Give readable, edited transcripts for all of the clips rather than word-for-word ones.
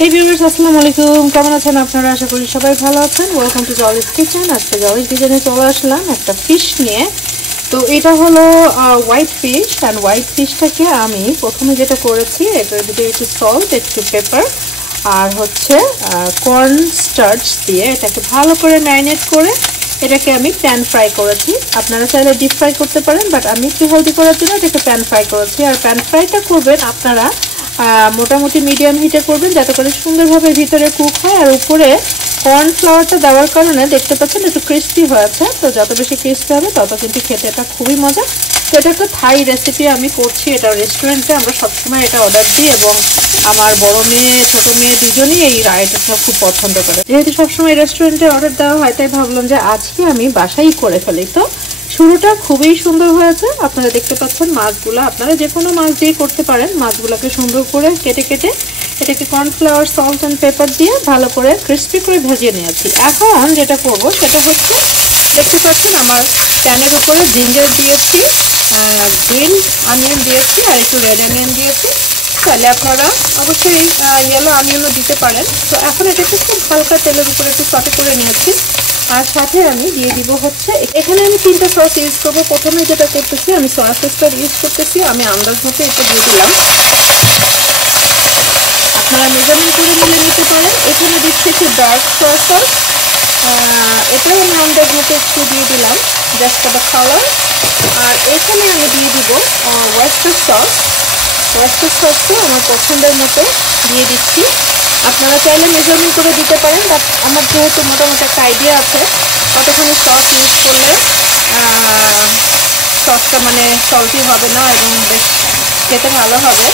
Hey viewers, আসসালামু আলাইকুম। কেমন আছেন আপনারা? আশা করি সবাই ভালো আছেন। Welcome to জলিস kitchen. আজকে জলিস কিচেনে চলে আসলাম একটা ফিশ নিয়ে। তো এটা হলো হোয়াইট ফিশ, অ্যান্ড হোয়াইট ফিশটাকে আমি প্রথমে যেটা করেছি, এটার ভিতরে একটু সল্ট, একটু পেপার আর হচ্ছে কর্ন স্টার্চ দিয়ে এটাকে ভালো করে ম্যারিনেট করে এটাকে আমি প্যান ফ্রাই করেছি। আপনারা চাইলে ডিপ ফ্রাই করতে পারেন, বাট আমি একটু হেলদি করার জন্য এটাকে প্যান ফ্রাই করেছি। আর প্যান ফ্রাইটা করবেন আপনারা মোটামুটি মিডিয়াম হিটে করবেন, যাতে করে সুন্দরভাবে ভিতরে কুক হয়। আর উপরে কর্নফ্লাওয়ারটা দেওয়ার কারণে দেখতে পাচ্ছেন একটু ক্রিস্পি হয়েছে। তো যত বেশি ক্রিস্পি হবে তত কিন্তু খেতে এটা খুবই মজা। তো এটা একটা থাই রেসিপি আমি করছি। এটা রেস্টুরেন্টে আমরা সবসময় এটা অর্ডার দিই, এবং আমার বড় মেয়ে ছোট মেয়ে দুজনেই এই আইটেমটা খুব পছন্দ করে। যেহেতু সবসময় রেস্টুরেন্টে অর্ডার দেওয়া হয়, তাই ভাবলাম যে আজকে আমি বাসায় করে ফেলি। তো শুরুটা খুবই সুন্দর হয়েছে। আপনারা দেখতে পাচ্ছেন মাছগুলো আপনারা যে কোনো মাছ দিয়ে করতে পারেন। মাছগুলোকে সুন্দর করে কেটে কেটে এটাকে কর্নফ্লাওয়ার, সল্ট অ্যান্ড পেপার দিয়ে ভালো করে ক্রিস্পি করে ভেজে নিয়েছি। এখন যেটা করব সেটা হচ্ছে, দেখতে পাচ্ছেন আমার প্যানের উপরে জিঞ্জার দিয়েছি, গ্রিন অনিয়ন দিয়েছি আর একটু রেড অনিয়ন দিয়েছি। তাহলে আপনারা অবশ্যই ইয়েলো অনিয়নও দিতে পারেন। তো এখন এটাকে খুব হালকা তেলের উপরে একটু সটে করে নিয়েছি। আর সাথে আমি দিয়ে দিব হচ্ছে, এখানে আমি 3টা সস ইউজ করবো। প্রথমে যেটা করতেছি, আমি সয়া সসটা ইউজ করতেছি। আমি আন্দাজ মতো এটা দিয়ে দিলাম, আপনারা মেজারমেন্ট করে নিতে পারেন। এখানে দিচ্ছি একটু ডার্ক সয়া সস, এটাও আমি আন্দাজ মতো একটু দিয়ে দিলাম, জাস্ট ফর দ্য কালার। আর এখানে আমি দিয়ে দিব ওয়েস্টার সস। ওয়েস্টার সসটা আমার পছন্দের মতো দিয়ে দিচ্ছি। আপনারা চাইলে মেজারমেন্ট করে দিতে পারেন, বাট আমার যেহেতু মোটামুটি একটা আইডিয়া আছে কতখানি সস ইউজ করলে সসটা মানে সল্টি হবে না এবং বেশ খেতে ভালো হবে।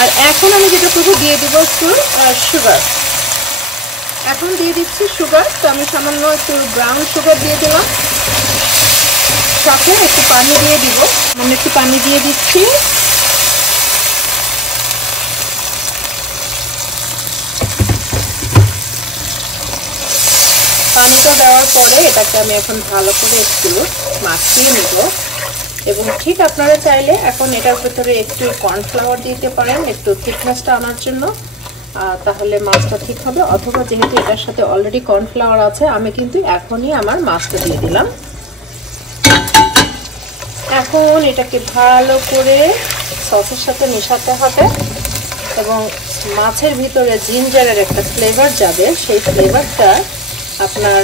আর এখন আমি যেটা করবো, দিয়ে দিব একটু সুগার। এখন দিয়ে দিচ্ছি সুগার। তো আমি সামান্য একটু ব্রাউন সুগার দিয়ে দিলাম, সাথে একটু পানি দিয়ে দিব। আমি একটু পানি দিয়ে দিচ্ছি। পানিটা দেওয়ার পরে এটাকে আমি এখন ভালো করে একটু মাখিয়ে নেব। এবং ঠিক আপনারা চাইলে এখন এটার ভিতরে একটু কর্নফ্লাওয়ার দিতে পারেন একটু থিকনেসটা আনার জন্য, তাহলে মাছটা ঠিক হবে। অথবা যেহেতু এটার সাথে অলরেডি কর্নফ্লাওয়ার আছে, আমি কিন্তু এখনই আমার মাছটা দিয়ে দিলাম। এখন এটাকে ভালো করে সসের সাথে মেশাতে হবে, এবং মাছের ভিতরে জিঞ্জারের একটা ফ্লেভার যাবে। সেই ফ্লেভারটা আপনার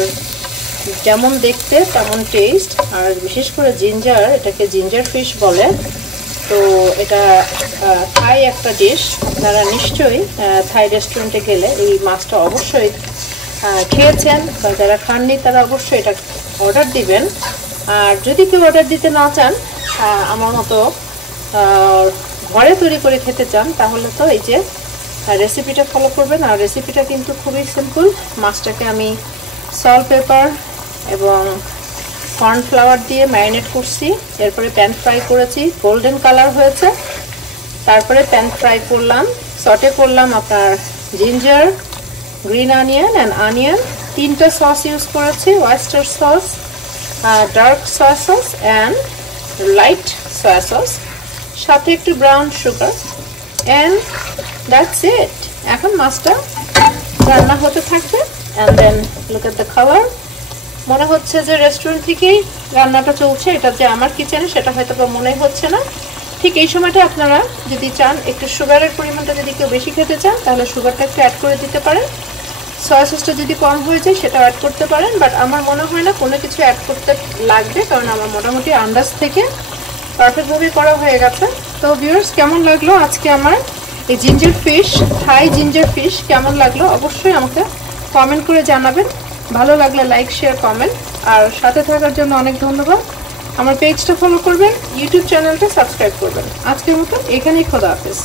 যেমন দেখতে তেমন টেস্ট। আর বিশেষ করে জিঞ্জার, এটাকে জিঞ্জার ফিশ বলে। তো এটা থাই একটা ডিশ। আপনারা নিশ্চয়ই থাই রেস্টুরেন্টে গেলে এই মাছটা অবশ্যই খেয়েছেন, বা যারা খাননি তারা অবশ্যই এটা অর্ডার দিবেন। আর যদি কেউ অর্ডার দিতে না চান, আমার মতো ঘরে তৈরি করে খেতে চান, তাহলে তো এই যে রেসিপিটা ফলো করবেন। আর রেসিপিটা কিন্তু খুবই সিম্পল। মাছটাকে আমি সল্ট, পেপার এবং কর্নফ্লাওয়ার দিয়ে ম্যারিনেট করছি। এরপরে প্যান ফ্রাই করেছি, গোল্ডেন কালার হয়েছে। তারপরে প্যান ফ্রাই করলাম, সটে করলাম আপনার ginger, green onion and onion. 3টা সস ইউজ করেছি, oyster sauce, dark soy sauce and light soy sauce, সাথে একটু brown sugar, and that's it. এখন মাছটা রান্না হতে থাকবে। And then look at the colour. মনে হচ্ছে যে রেস্টুরেন্ট থেকেই রান্নাটা চলছে। এটা যে আমার কিচেনে সেটা হয়তো বা মনে হচ্ছে না। ঠিক এই সময়টা আপনারা যদি চান একটু সুগারের পরিমাণটা যদি কেউ বেশি খেতে চান, তাহলে সুগারটা একটু অ্যাড করে দিতে পারেন। সয়া সসটা যদি কম হয়ে যায় সেটাও অ্যাড করতে পারেন, বাট আমার মনে হয় না কোনো কিছু অ্যাড করতে লাগবে, কারণ আমার মোটামুটি আন্দাজ থেকে পারফেক্টভাবে করা হয়ে গেছে। তো ভিউয়ার্স, কেমন লাগলো আজকে আমার এই জিঞ্জার ফিশ, থাই জিঞ্জার ফিশ কেমন লাগলো অবশ্যই আমাকে কমেন্ট করে জানাবেন। ভালো লাগলে লাইক, শেয়ার, কমেন্ট। আর সাথে থাকার জন্য অনেক ধন্যবাদ। আমার পেজটা ফলো করবেন, ইউটিউব চ্যানেলটা সাবস্ক্রাইব করবেন। আজকের মতো এখানেই, খোদা হাফেজ।